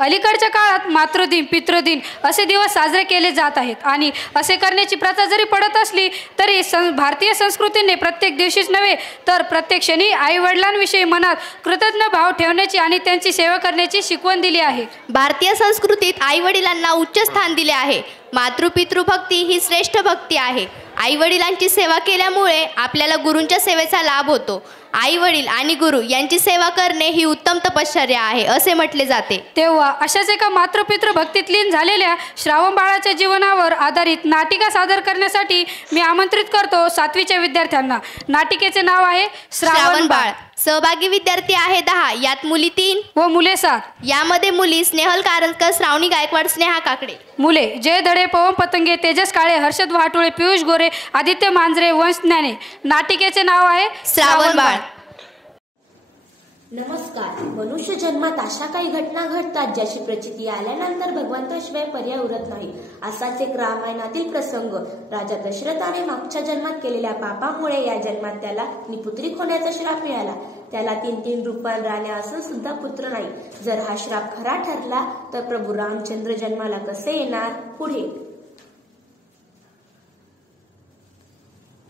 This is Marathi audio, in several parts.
अलीकडच्या काळात मातृदिन, पितृदिन असे दिवस साजरे केले जात आहेत आणि असे करण्याची प्रथा जरी पडत असली तरी भारतीय संस्कृतीने प्रत्येक दिवशीच नव्हे तर प्रत्येक क्षणी आई वडिलांविषयी मनात कृतज्ञ भाव ठेवण्याची आणि त्यांची सेवा करण्याची शिकवण दिली आहे। भारतीय संस्कृतीत आई वडिलांना उच्च स्थान दिले आहे। मातृपितृ भक्ती ही श्रेष्ठ भक्ती आहे। आई वडिलांची सेवा केल्यामुळे आपल्याला गुरूंच्या सेवेचा लाभ होतो। आई वडील आणि गुरु यांची सेवा करणे ही उत्तम तपश्चर्या आहे असे म्हटले जाते। तेव्हा अशाच एका मातृपितृ भक्तीत लीन झालेल्या श्रावण बाळाच्या जीवनावर आधारित नाटिका सादर करण्यासाठी मी आमंत्रित करतो 7वीच्या विद्यार्थ्यांना। नाटिकेचे नाव आहे श्रावण बाळ। सहभागी विद्यार्थी आहे 10, यात मुली 3 व मुले 7। यामध्ये मुली स्नेहल कारंजकर, श्रावणी गायकवाड, स्नेहा काकडे। मुले जय धडे, पवन पतंगे, तेजस काळे, हर्षद वाटोळे, पियुष गोरे, आदित्य मांजरे, वंश ज्ञाने। नाटिकेचे नाव आहे श्रावण बाळ। नमस्कार। मनुष्य जन्मात अशा काही घटना घडतात ज्याची प्रचिती आल्यानंतर भगवंताशिवाय पर्याय उरत नाही। असाच एक रामायणातील प्रसंग। राजा दशरथाने मागच्या जन्मात केलेल्या पापामुळे या जन्मात त्याला निपुत्रिक होण्याचा श्राप मिळाला। त्याला 3 रूपान राण्या असून सुद्धा पुत्र नाही। जर हा श्राप खरा ठरला तर प्रभू रामचंद्र जन्माला कसे येणार? पुढे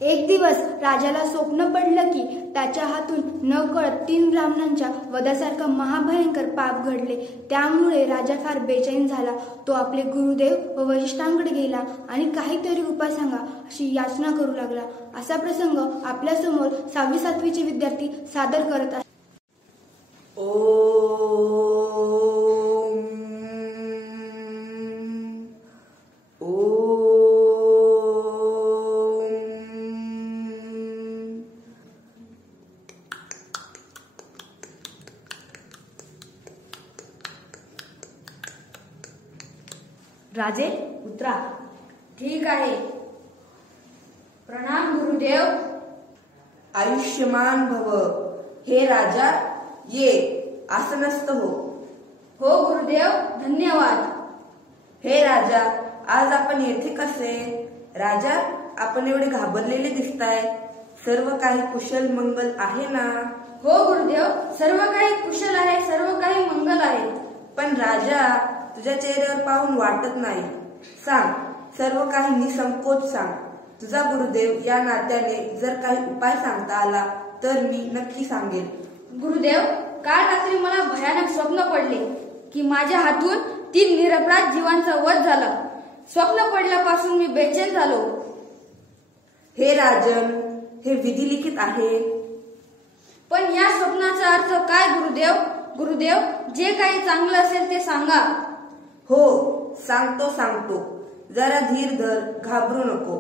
एक दिवस राजाला स्वप्न पडलं की त्याच्या हातून नकळत 3 ब्राह्मणांच्या वधासारखं महाभयंकर पाप घडले। त्यामुळे राजा फार बेचैन झाला। तो आपले गुरुदेव व वरिष्ठांकडे गेला आणि काहीतरी उपाय सांगा अशी याचना करू लागला। असा प्रसंग आपल्या समोर 6वी-7वीचे विद्यार्थी सादर करत आहेत। राजे उतरा। ठीक आहे। प्रणाम गुरुदेव। आयुष्यमान भव। हे राजा ये, आसनस्थ हो। हो गुरुदेव, धन्यवाद। हे राजा, आज आपण येथे कसे? राजा, आपण एवढे घाबरलेले दिसताय। सर्व काही कुशल मंगल आहे ना? हो गुरुदेव, सर्व काही कुशल आहे, सर्व काही मंगल आहे। पण राजा, तुझ्या चेहऱ्यावर पाहून वाटत नाही। सांग, सर्व काही निसंकोच सांग। तुझा गुरुदेव या नात्याने जर काही उपाय सांगता आला तर मी नक्की सांगेन। गुरुदेव, काल रात्री मला भयानक स्वप्न पडले की माझ्या हातून 3 निरपराध जीवांचा वध झाला। स्वप्न पडल्यापासून मी बेचैन झालो। हे राजन, हे विधिलिखित आहे। पण या स्वप्नाचा अर्थ काय गुरुदेव? गुरुदेव, जे काही चांगलं असेल ते सांगा। हो, सांगतो। जरा धीर धर, घाबरू नको।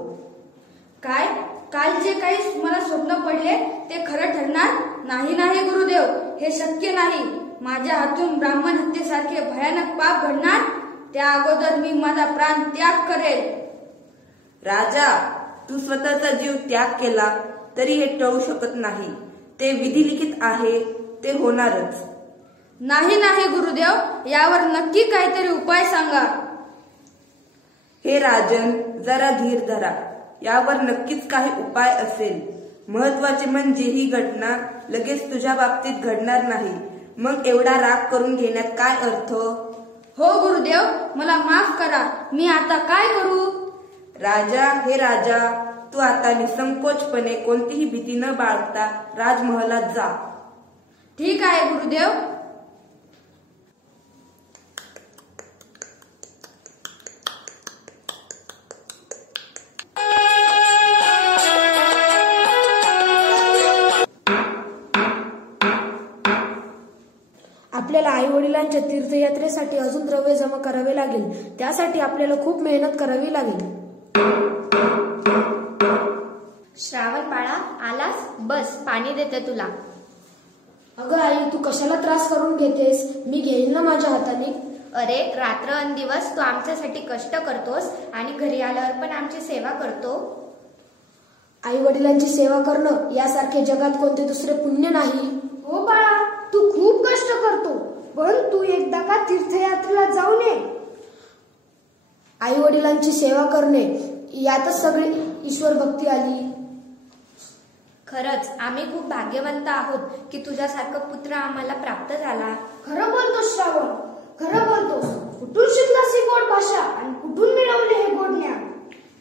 काय? काल जे काही मला स्वप्न पडले ते खरं ठरणार नाही? नाही गुरुदेव, हे शक्य नाही। माझ्या हातून ब्राह्मण हत्येसारखे भयानक पाप घडणार, त्या अगोदर मी माझा प्राण त्याग करेल। राजा, तू स्वतःचा जीव त्याग केला तरी हे टळू शकत नाही। ते विधिलिखित आहे, ते होणारच। नाही गुरुदेव, यावर नक्की काहीतरी उपाय सांगा। हे राजन, जरा धीर धरा। यावर नक्कीच काही उपाय असेल। महत्वाचे म्हणजे ही घटना लगेच तुझ्या बाबतीत घडणार नाही। मग एवढा राग करून घेण्यात काय अर्थ? हो गुरुदेव, मला माफ करा। मी आता काय करू? राजा, हे राजा, तू आता निसंकोचपणे कोणतीही भीती न बाळगता राजमहालात जा। ठीक आहे गुरुदेव। आपल्याला आई वडिलांच्या तीर्थयात्रेसाठी अजून द्रव्य जमा करावे लागेल। त्यासाठी आपल्याला खूप मेहनत करावी लागेल। श्रावण बाळा, आलास? बस, पाणी देते तुला। अगं आई, तू कशाला त्रास करून घेतेस? मी घेईन ना माझ्या हाताने। अरे, रात्रंदिवस तू आमच्यासाठी कष्ट करतोस आणि घरी आल्यावर पण आमची सेवा करतो। आई वडिलांची सेवा करणं यासारखे जगात कोणते दुसरे पुण्य नाही। हो बाळा, तू खूप कष्ट करतो, पण तू एकदा का तीर्थयात्रेला जाऊन ये। आई वडिलांची सेवा करणे यातच सगळी ईश्वर भक्ती आली। खरंच आम्ही खूप भाग्यवंत आहोत की तुझ्यासारखा पुत्र आम्हाला प्राप्त झाला। खरं बोलतो श्रावण, खरं बोलतोस. कुठून शिकलास ही गोड भाषा आणि कुठून मिळवले हे गोड ज्ञान?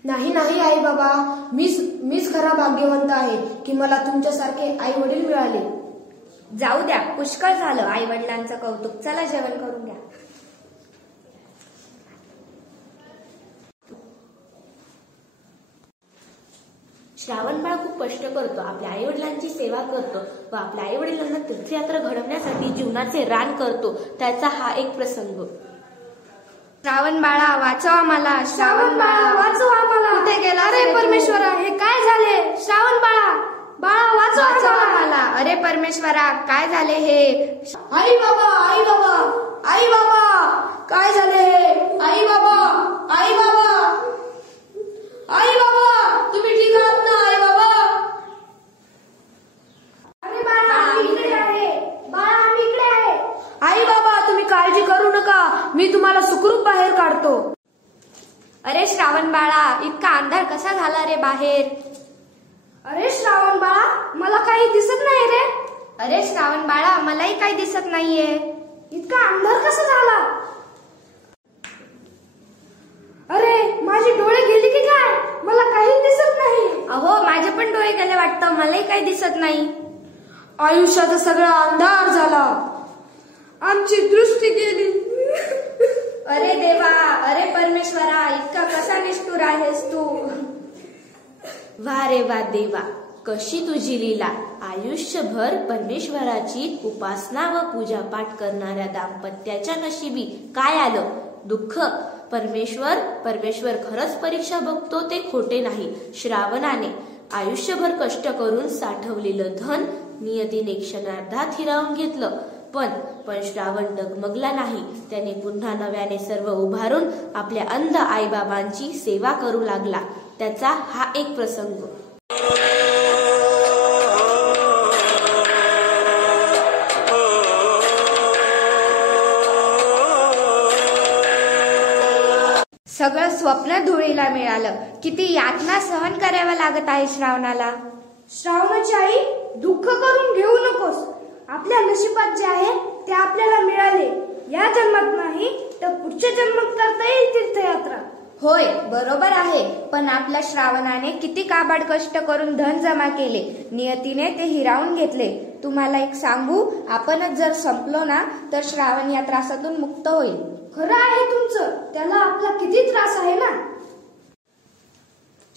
नाही आई बाबा, मीच खरा भाग्यवंत आहे की मला तुमच्यासारखे आई वडील मिळाले. जाऊ द्या, पुष्कळ झालं आई वडिलांचं कौतुक. चला जेवण करून घ्या. श्रावणबाळ खूप कष्ट करतो, आपल्या आई वडिलांची सेवा करतो व आपल्या आई वडिलांना तीर्थयात्रा घडवण्यासाठी जीवनाचे रान करतो. त्याचा हा एक प्रसंग. श्रावण बाळा वाचव आम्हाला, श्रावण बाळा वाचव आम्हाला. कुठे गेला अरे परमेश्वरा, हे काय झाले? श्रावण बाळा वाचव आम्हाला. अरे परमेश्वरा काय झाले हे? आई बाबा काय झाले? आई बाबा तुम्ही ठीक आहात ना? आई बाबा. अरे बाळा आम्ही इकडे आहे. आई बाबा तुम्ही काळजी करू नका, मी तुम्हाला सुखरूप बाहेर काढतो. अरे श्रावण बाळा इतका अंधार कसा झाला रे बाहेर? अरे श्रावण बाळा मला काही दिसत नाही रे. अरे श्रावण बाळा मलाही काही दिसत नाहीये. इतका अंधार कसा झाला? अरे माझे डोळे गेले की काय? मला काही दिसत नाही. अहो माझे पण डोळे गेले वाटतं, मलाही काही दिसत नाही. आयुष्याचा सगळा अंधार झाला, आमची दृष्टी गेली. अरे देवा, अरे परमेश्वरा इतका कसा निष्ठुर आहेस तू? वा रे वा देवा, कशी तुझी लीला. आयुष्यभर परमेश्वराची उपासना व पूजापाठ करणाऱ्या दाम्पत्याच्या नशिबी काय आलं? दुःख. परमेश्वर खरंच परीक्षा बघतो, ते खोटे नाही. श्रावणाने आयुष्यभर कष्ट करून साठवलेलं धन नियतीने क्षणार्धात हिरावून घेतलं. पण श्रावण डगमगला नाही. त्याने पुन्हा नव्याने सर्व उभारून आपल्या अंध आईबाबांची सेवा करू लागला. त्याचा हा एक प्रसंग. सगळं स्वप्न धुळीला मिळालं. किती यातना सहन कराव्या लागत आहे श्रावणाला. श्रावणाची आई, दुःख करून घेऊ नकोस. आपल्या नशिबात जे आहे ते आपल्याला मिळाले. या जन्मात नाही तर पुढच्या जन्मात करता येईल तीर्थयात्रा. होय बरोबर आहे, पण आपल्या श्रावणाने किती काबाड कष्ट करून धन जमा केले, नियतीने ते हिरावून घेतले. तुम्हाला एक सांगू, आपणच जर संपलो ना तर श्रावण या त्रासातून मुक्त होईल. खरं आहे तुमचं, त्याला आपला किती त्रास आहे ना.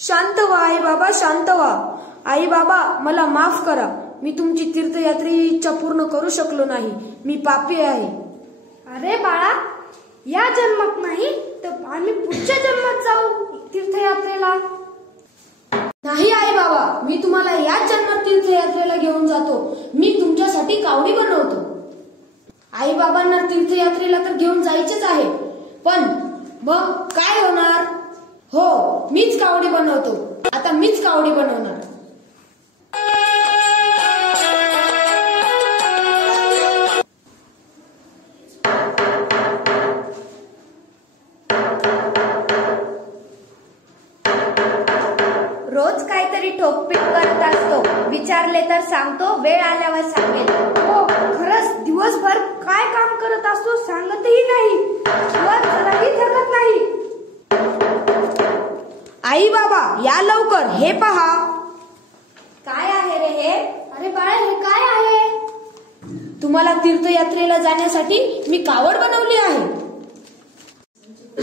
शांत व्हा आई बाबा, शांत व्हा. आई बाबा मला माफ करा, मी तुमची तीर्थयात्रेची इच्छा पूर्ण करू शकलो नाही. मी पापी आहे. अरे बाळा, या जन्मात नाही तर आम्ही पुढच्या जन्मात जाऊ तीर्थयात्रेला. नाही आई बाबा, मी तुम्हाला याच जन्मात तीर्थयात्रेला घेऊन जातो. मी तुमच्यासाठी कावडी बनवतो. आई बाबांना तीर्थयात्रेला तर घेऊन जायचेच आहे, पण मग काय होणार? हो, मीच कावडी बनवतो. आता मीच कावडी बनवणार. रोज काहीतरी ठोकपीट करत असतो. विचारले तर सांगतो, वेळ आल्यावर सांगेल. हो खरंच, दिवसभर काय काम करत असतो सांगतही नाही, जराही थकत नाही. आई बाबा या लवकर, हे पहा. काय आहे रे हे? अरे बाळा, हे काय आहे? तुम्हाला तीर्थयात्रेला जाण्यासाठी मी कावड बनवली आहे.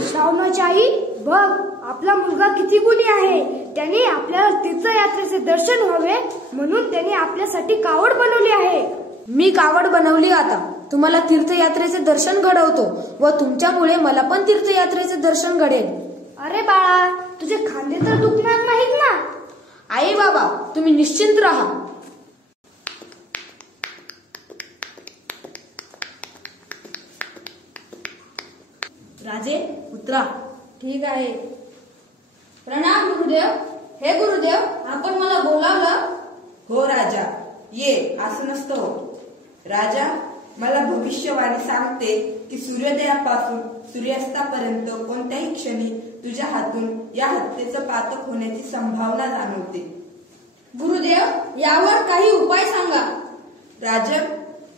श्रावणाची आई, बघ आपला मुलगा किती गुणी आहे. त्याने आपल्याला तीर्थयात्रेचे दर्शन व्हावे म्हणून त्याने आपल्यासाठी कावड बनवली आहे. मी कावड बनवली. आता तुम्हाला तीर्थयात्रेचे दर्शन घडवतो व तुमच्यामुळे मला पण तीर्थयात्रेचे दर्शन घडेल. अरे बाळा, तुझे खांदे तर दुखणार नाहीत ना? आई बाबा तुम्ही निश्चिंत राहा. राजे उतरा. ठीक आहे. प्रणाम गुरुदेव. हे गुरुदेव, आपण मला बोलावलं? हो राजा, ये. असं नसतं हो. राजा, मला भविष्यवाणी सांगते की सूर्योदयापासून सूर्यास्तापर्यंत कोणत्याही क्षणी तुझ्या हातून या हत्येचं पातक होण्याची संभावना जाणवते. गुरुदेव, यावर काही उपाय सांगा. राजन,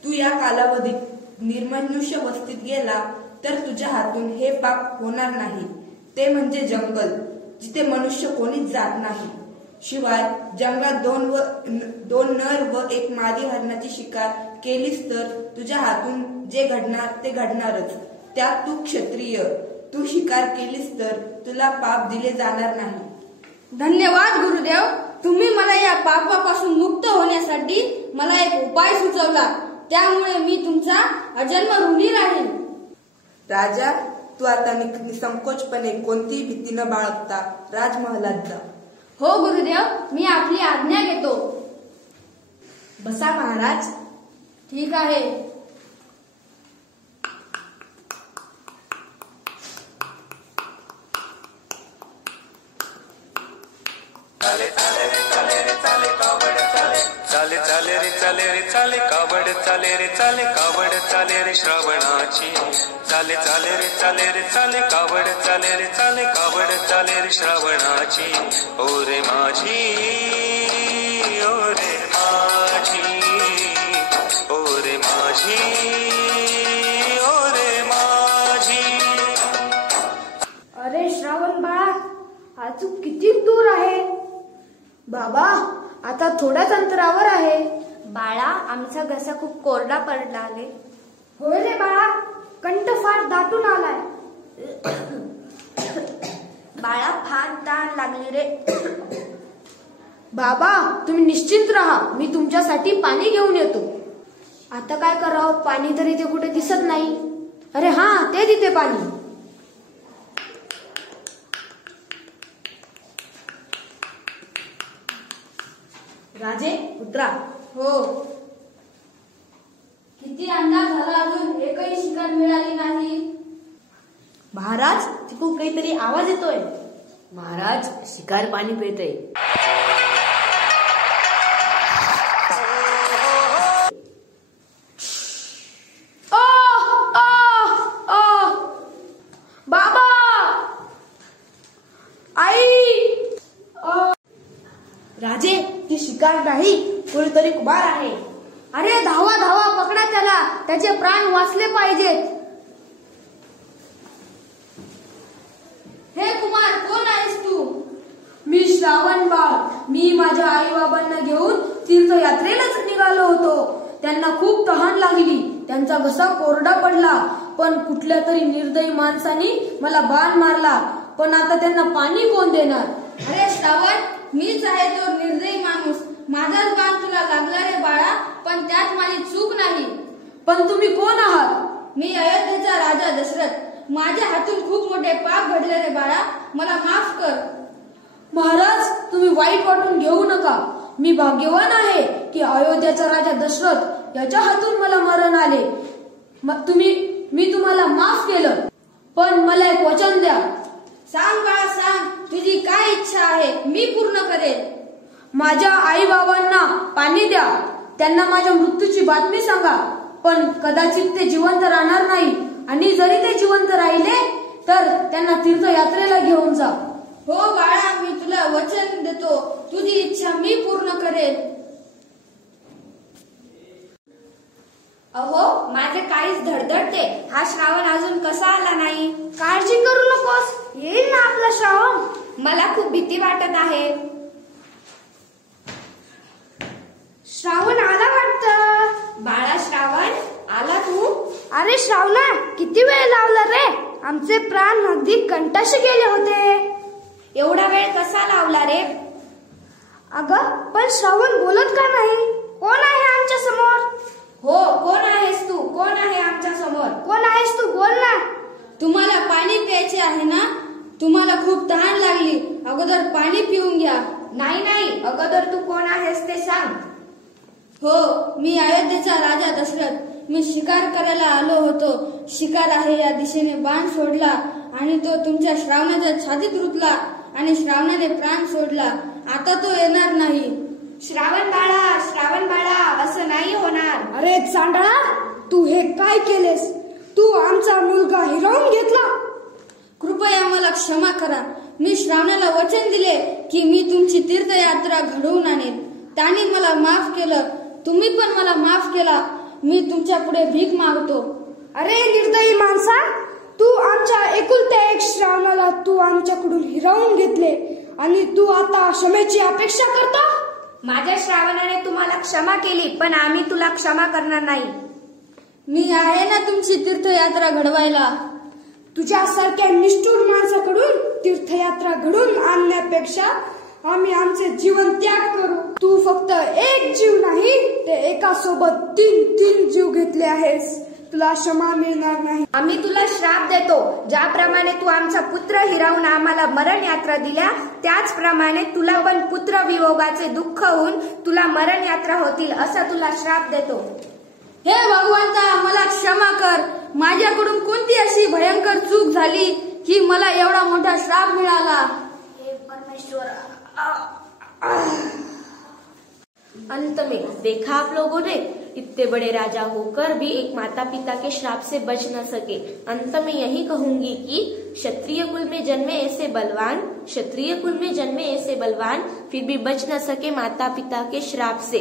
तू या कालावधीत निर्मनुष्य वस्तीत गेला तर तुझ्या हातून हे पाप होणार नाही. ते म्हणजे जंगल, जिथे मनुष्य कोणीच जात नाही. शिवाय जंगलात दोन नर व एक मादी हरणाची शिकार केलीस तर तुझ्या हातून जे घडणार ते घडणारच. त्यात तू क्षत्रिय, तू शिकार केलीस तर तुला पाप दिले जाणार नाही. धन्यवाद गुरुदेव, तुम्ही मला या पापापासून मुक्त होण्यासाठी मला एक उपाय सुचवला. त्यामुळे मी तुमचा अजन्म ऋणी राहील. राजा, तू आता निसंकोचपणे कोणतीही भीती न बाळगता राजमहालात जा. हो गुरुदेव, मी आपली आज्ञा घेतो. बसा महाराज. ठीक आहे. चाले चाले रे चाले रे चाले कावड चाले चाले चाले रे चाले रे चाले कावड चाले रे चाले कावड चाले रे श्रावणाची चाले चाले रे चाले रे चाले कावड चाले रे चाले कावड चाले रे श्रावणाची. ओ रे माझी, ओ रे माझी, ओ रे माझी, ओ रे माझी. अरे श्रावण बाळा, अजून किती दूर आहे? बाबा, आता थोड्याच अंतरावर आहे. बाळा, आमचा घसा खूप कोरडा पडला आहे. होय रे बाळा, कंठ फार दाटून आलाय. बाळा, फार तहान लागली रे. बाबा, तुम्ही निश्चिंत राहा, मी तुमच्यासाठी पाणी घेऊन येतो. आता काय करावं, पाणी तरी ते कुठे दिसत नाही. अरे हा, ते तिथे पाणी. राजे उतरा. हो. किती अंदाज झाला, अजून एकही शिकार मिळाली नाही. महाराज, तिकडून काहीतरी आवाज येतोय. महाराज, शिकार पाणी पितय. बाबा, आई. राजे, ती शिकार नाही, कोणीतरी कुमार आहे. अरे धावा धावा, पकडा त्याला, त्याचे प्राण वाचले पाहिजेत. हे कुमार, कोण आहेस तू? मी श्रावण बाळ. मी माझ्या आई बाबांना घेऊन तीर्थयात्रेलाच निघालो होतो. त्यांना खूप तहान लागली, त्यांचा घसा कोरडा पडला, पण कुठल्या तरी निर्दयी माणसाने मला बाण मारला. पण आता त्यांना पाणी कोण देणार? अरे श्रावण, मीच आहे तो निर्दयी माणूस. माझाच बाण तुला लागला रे बाळा, पण त्यात माझी चूक नाही. पण तुम्ही कोण आहात? मी अयोध्येचा राजा दशरथ. माझ्या हातून खूप मोठे पाप घडले रे बाळा, मला माफ कर. महाराज, तुम्ही वाईट वाटून घेऊ नका. मी भाग्यवान आहे की अयोध्याचा राजा दशरथ याच्या हातून मला मरण आले. मी तुम्हाला माफ केलं, पण मला एक वचन द्या. सांग बाळा, सांग, तुझी काय इच्छा आहे, मी पूर्ण करेन. माझ्या आई बाबांना पाणी द्या, त्यांना माझ्या मृत्यूची बातमी सांगा, पण कदाचित ते जिवंत राहणार नाही, आणि जरी ते जिवंत राहिले तर त्यांना तीर्थयात्रेला घेऊन जा. हो बाळा, मी तुला वचन देतो, तुझी इच्छा मी पूर्ण करेन. अहो, माझे काहीच धडधडते. हा श्रावण अजून कसा आला नाही? काळजी करू नकोस, येईल ना आपला श्रावण. मला खूप भीती वाटत आहे. श्रावण आला वाटतं. बाळा श्रावण, आला तू? अरे श्रावणा, किती वेळ लावला रे? आमचे प्राण अगदी कंठाशी गेले होते. एवढा वेळ कसा लावला रे? अगं, पण श्रावण बोलत का नाही? कोण आहे आमच्या समोर? हो, कोण आहेस तू? कोण आहे आमच्या समोर? कोण आहेस तू? बोल ना. तुम्हाला पाणी प्यायचे आहे ना? तुम्हाला खूप तहान लागली, अगोदर पाणी पिऊन घ्या. नाही नाही, अगोदर तू कोण आहेस ते सांग. हो, मी अयोध्येचा राजा दशरथ. मी शिकार करायला आलो होतो. शिकार आहे या दिशेने बाण सोडला आणि तो तुमच्या श्रावणाच्या छातीत रुतला आणि श्रावणाने प्राण सोडला. आता तो येणार नाही. श्रावण बाळा, असं नाही होणार. अरे चांडळा, तू हे काय केलेस? तू आमचा मुलगा हिरावून घेतला. कृपया मला क्षमा करा. मी श्रावणाला वचन दिले की मी तुमची तीर्थयात्रा घडवून आणेन. त्याने मला माफ केलं. तुम्ही पण मला माफ केला. मी तुमच्या पुढे भीक मागतो. अरे निर्दयी माणसा, तू आमच्या एकुलत्या एक श्रावणाला तू आमच्याकडून हिरावून घेतले आणि तू आता क्षमेची अपेक्षा करता? माझ्या श्रावणाने तुम्हाला क्षमा केली, पण आम्ही तुला क्षमा करणार नाही. मी आहे ना तुमची तीर्थयात्रा घडवायला. तुझ्यासारख्या निष्ठुर माणसाकडून तीर्थयात्रा घडून आणण्यापेक्षा आम्ही आमचे जीवन त्याग करू. तू फक्त एक जीव नाही, ते एका सोबत 3 जीव घेतले आहेस. तुला क्षमा मिळणार नाही. आम्ही तुला श्राप देतो. ज्याप्रमाणे तू आमचा पुत्र हिरावून आम्हाला मरण यात्रा दिल्या, त्याचप्रमाणे तुला पण पुत्र वियोगाचे दुःख होऊन तुला मरण यात्रा होतील, असा तुला श्राप देतो. हे भगवंता, मला क्षमा कर. माझ्याकडून कोणती अशी भयंकर चूक झाली की मला एवढा मोठा श्राप मिळाला? हे परमेश्वर. अंत में देखा आप लोगों ने, इतने बड़े राजा होकर भी एक माता पिता के श्राप से बच न सके. अंत में यही कहूंगी कि क्षत्रिय कुल में जन्मे ऐसे बलवान फिर भी बच न सके माता पिता के श्राप से.